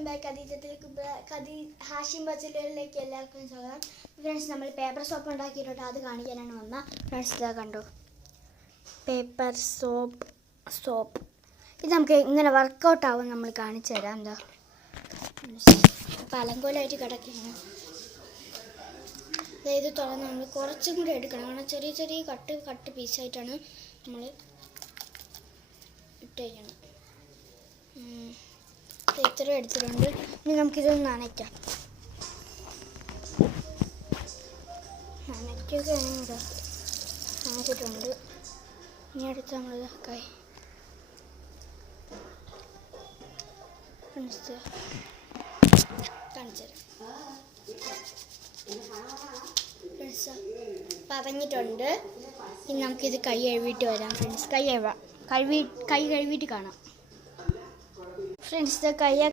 Welcome back കതി Hashim ബസിലേക്ക് എല്ലാവർക്കും സ്വാഗതം. Friends, നമ്മൾ പേപ്പർ സോപ്പ് ഉണ്ടാക്കിയിട്ടുണ്ട്, അത് കാണിക്കാനാണ് വന്ന. ഫ്രണ്ട്സ്, ഇതാ കണ്ടു, പേപ്പർ സോപ്പ് ഇത് നമുക്ക് ഇങ്ങനെ വർക്കൗട്ട് ആവും. നമ്മൾ കാണിച്ചു തരാം. എന്താ പലങ്കോലായിട്ട് കിടക്കുകയാണ്. ഇത് തുറന്ന് നമ്മൾ കുറച്ചും കൂടി എടുക്കണം. കാരണം ചെറിയ ചെറിയ കട്ട് പീസായിട്ടാണ് നമ്മൾ ഇട്ടേക്കണം. ഇത്ര എടുത്തിട്ടുണ്ട്. ഇനി നമുക്കിതൊന്ന് നനയ്ക്കാം. നനച്ചിട്ടുണ്ട്. ഇനി അടുത്ത് നമ്മൾ കാണിച്ചു പറഞ്ഞിട്ടുണ്ട്. ഇനി നമുക്കിത് കൈ കഴുകിയിട്ട് വരാം. ഫ്രണ്ട്സ്, കൈ കഴുകിയിട്ട് കാണാം. ഫ്രണ്ട്സ്, കൈ